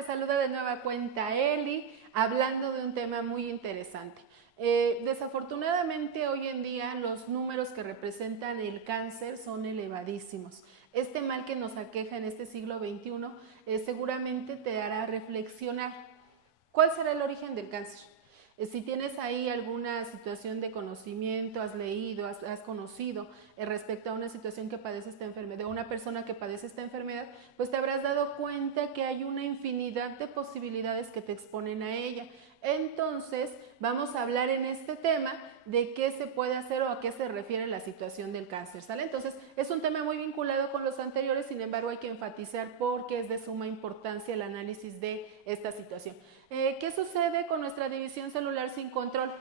Te saluda de nueva cuenta Eli, hablando de un tema muy interesante. Desafortunadamente hoy en día los números que representan el cáncer son elevadísimos. Este mal que nos aqueja en este siglo XXI seguramente te hará reflexionar. ¿Cuál será el origen del cáncer? Si tienes ahí alguna situación de conocimiento, has leído, has conocido respecto a una situación que padece esta enfermedad, una persona que padece esta enfermedad, pues te habrás dado cuenta que hay una infinidad de posibilidades que te exponen a ella. Entonces, vamos a hablar en este tema de qué se puede hacer o a qué se refiere la situación del cáncer, ¿sale? Entonces, es un tema muy vinculado con los anteriores, sin embargo, hay que enfatizar porque es de suma importancia el análisis de esta situación. ¿Qué sucede con nuestra división celular sin control?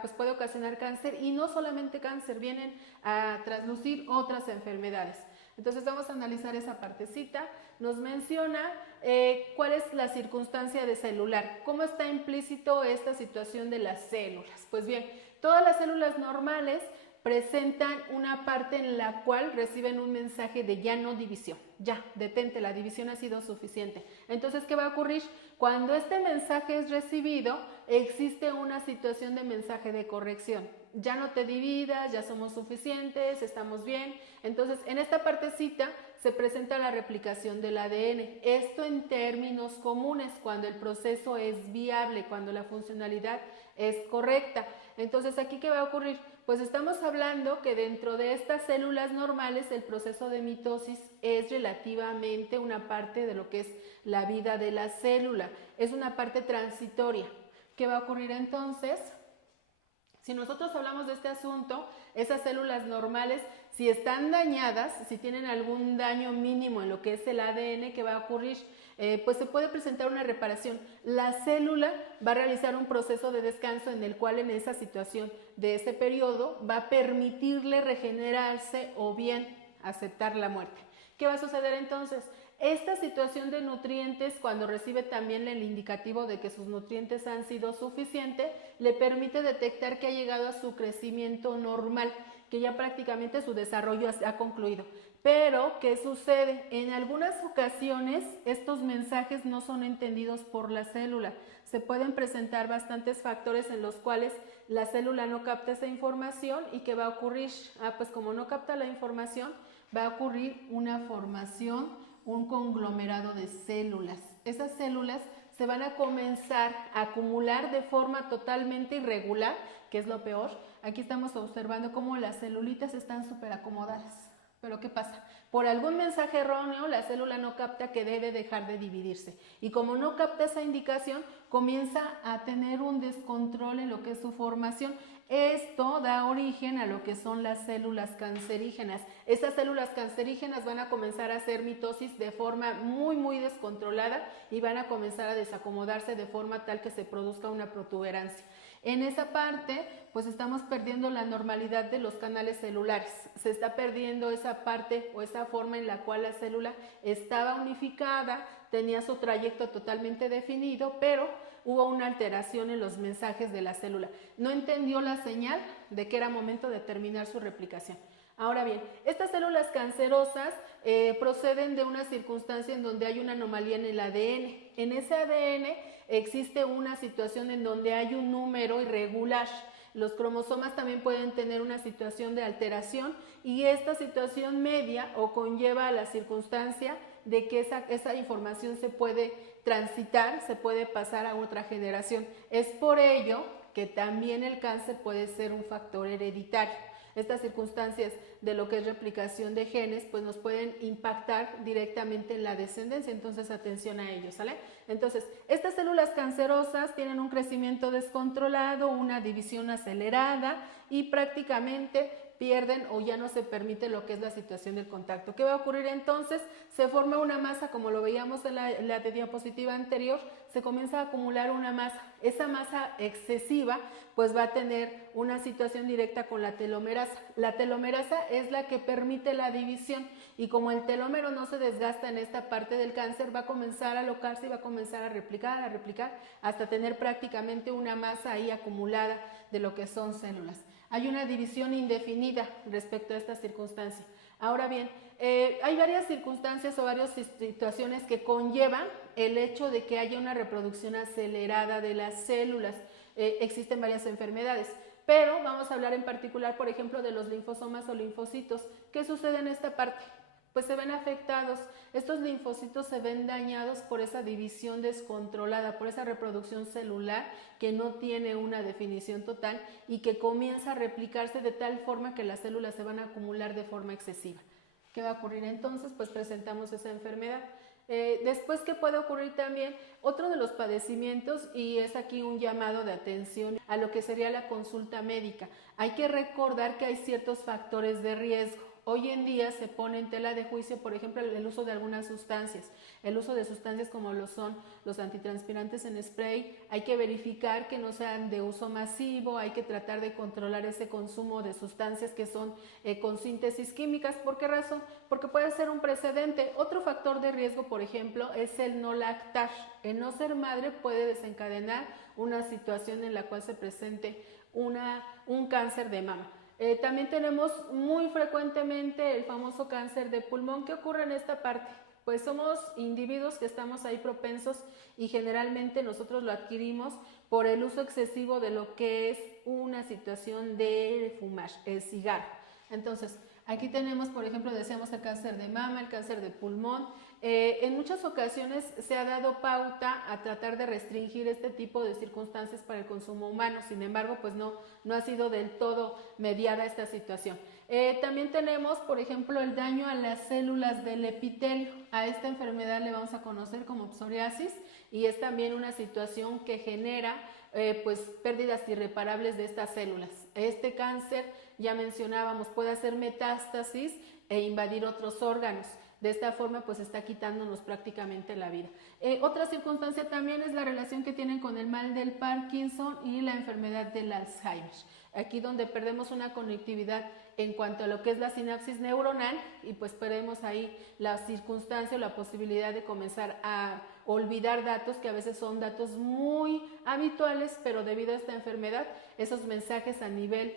Pues puede ocasionar cáncer y no solamente cáncer, vienen a traslucir otras enfermedades. Entonces vamos a analizar esa partecita. Nos menciona cuál es la circunstancia de celular, cómo está implícito esta situación de las células. Pues bien, todas las células normales presentan una parte en la cual reciben un mensaje de ya no división, ya, detente, la división ha sido suficiente. Entonces, ¿qué va a ocurrir? Cuando este mensaje es recibido, existe una situación de mensaje de corrección. Ya no te dividas, ya somos suficientes, estamos bien. Entonces, en esta partecita se presenta la replicación del ADN. Esto en términos comunes, cuando el proceso es viable, cuando la funcionalidad es correcta. Entonces, ¿aquí qué va a ocurrir? Pues estamos hablando que dentro de estas células normales el proceso de mitosis es relativamente una parte de lo que es la vida de la célula, es una parte transitoria. ¿Qué va a ocurrir entonces? Si nosotros hablamos de este asunto, esas células normales, si están dañadas, si tienen algún daño mínimo en lo que es el ADN, ¿qué va a ocurrir? Pues se puede presentar una reparación. La célula va a realizar un proceso de descanso en el cual en esa situación de ese periodo va a permitirle regenerarse o bien aceptar la muerte. ¿Qué va a suceder entonces? Esta situación de nutrientes, cuando recibe también el indicativo de que sus nutrientes han sido suficientes, le permite detectar que ha llegado a su crecimiento normal, que ya prácticamente su desarrollo ha concluido. Pero, ¿qué sucede? En algunas ocasiones estos mensajes no son entendidos por la célula. Se pueden presentar bastantes factores en los cuales la célula no capta esa información y ¿qué va a ocurrir? Pues como no capta la información, va a ocurrir una formación, un conglomerado de células. Esas células se van a comenzar a acumular de forma totalmente irregular, que es lo peor. Aquí estamos observando cómo las celulitas están súper acomodadas. Pero ¿qué pasa? Por algún mensaje erróneo, la célula no capta que debe dejar de dividirse. Y como no capta esa indicación, comienza a tener un descontrol en lo que es su formación. Esto da origen a lo que son las células cancerígenas. Estas células cancerígenas van a comenzar a hacer mitosis de forma muy descontrolada y van a comenzar a desacomodarse de forma tal que se produzca una protuberancia. En esa parte, pues estamos perdiendo la normalidad de los canales celulares. Se está perdiendo esa parte o esa forma en la cual la célula estaba unificada, tenía su trayecto totalmente definido, pero hubo una alteración en los mensajes de la célula. No entendió la señal de que era momento de terminar su replicación. Ahora bien, estas células cancerosas proceden de una circunstancia en donde hay una anomalía en el ADN. En ese ADN existe una situación en donde hay un número irregular. Los cromosomas también pueden tener una situación de alteración y esta situación media o conlleva a la circunstancia de que esa información se puede transitar, se puede pasar a otra generación. Es por ello que también el cáncer puede ser un factor hereditario. Estas circunstancias de lo que es replicación de genes pues nos pueden impactar directamente en la descendencia, entonces atención a ello, ¿sale? Entonces, estas células cancerosas tienen un crecimiento descontrolado, una división acelerada y prácticamente pierden o ya no se permite lo que es la situación del contacto. ¿Qué va a ocurrir entonces? Se forma una masa, como lo veíamos en la diapositiva anterior, se comienza a acumular una masa. Esa masa excesiva pues va a tener una situación directa con la telomerasa. La telomerasa es la que permite la división y como el telómero no se desgasta en esta parte del cáncer, va a comenzar a alocarse y va a comenzar a replicar hasta tener prácticamente una masa ahí acumulada de lo que son células. hay una división indefinida respecto a esta circunstancia. Ahora bien, hay varias circunstancias o varias situaciones que conllevan el hecho de que haya una reproducción acelerada de las células. Existen varias enfermedades, pero vamos a hablar en particular, por ejemplo, de los linfosomas o linfocitos. ¿Qué sucede en esta parte? Pues se ven afectados, estos linfocitos se ven dañados por esa división descontrolada, por esa reproducción celular que no tiene una definición total y que comienza a replicarse de tal forma que las células se van a acumular de forma excesiva. ¿Qué va a ocurrir entonces? Pues presentamos esa enfermedad. Después, ¿qué puede ocurrir también? Otro de los padecimientos, y es aquí un llamado de atención a lo que sería la consulta médica. Hay que recordar que hay ciertos factores de riesgo. Hoy en día se pone en tela de juicio, por ejemplo, el uso de algunas sustancias. El uso de sustancias como lo son los antitranspirantes en spray. Hay que verificar que no sean de uso masivo, hay que tratar de controlar ese consumo de sustancias que son con síntesis químicas. ¿Por qué razón? Porque puede ser un precedente. Otro factor de riesgo, por ejemplo, es el no lactar. El no ser madre puede desencadenar una situación en la cual se presente un cáncer de mama. También tenemos muy frecuentemente el famoso cáncer de pulmón. ¿Qué ocurre en esta parte? Pues somos individuos que estamos ahí propensos y generalmente nosotros lo adquirimos por el uso excesivo de lo que es una situación de fumar, el cigarro. Entonces, aquí tenemos, por ejemplo, decíamos el cáncer de mama, el cáncer de pulmón. En muchas ocasiones se ha dado pauta a tratar de restringir este tipo de circunstancias para el consumo humano, sin embargo, pues no ha sido del todo mediada esta situación. También tenemos, por ejemplo, el daño a las células del epitelio. A esta enfermedad le vamos a conocer como psoriasis y es también una situación que genera pues pérdidas irreparables de estas células. Este cáncer, ya mencionábamos, puede hacer metástasis e invadir otros órganos. De esta forma, pues está quitándonos prácticamente la vida. Otra circunstancia también es la relación que tienen con el mal del Parkinson y la enfermedad del Alzheimer. Aquí donde perdemos una conectividad en cuanto a lo que es la sinapsis neuronal y pues perdemos ahí la circunstancia o la posibilidad de comenzar a olvidar datos que a veces son datos muy habituales, pero debido a esta enfermedad esos mensajes a nivel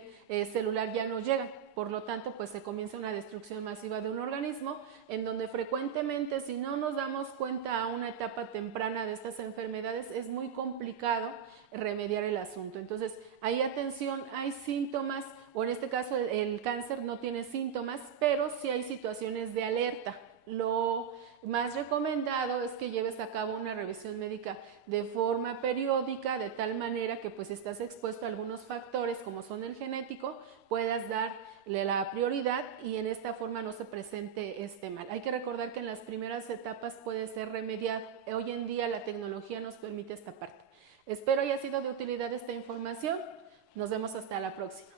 celular ya no llegan. Por lo tanto, pues se comienza una destrucción masiva de un organismo en donde frecuentemente, si no nos damos cuenta a una etapa temprana de estas enfermedades, es muy complicado remediar el asunto. Entonces, hay atención, hay síntomas, o en este caso el cáncer no tiene síntomas, pero sí hay situaciones de alerta. Lo más recomendado es que lleves a cabo una revisión médica de forma periódica, de tal manera que pues estás expuesto a algunos factores como son el genético, puedas darle la prioridad y en esta forma no se presente este mal. Hay que recordar que en las primeras etapas puede ser remediado. Hoy en día la tecnología nos permite esta parte. Espero haya sido de utilidad esta información. Nos vemos hasta la próxima.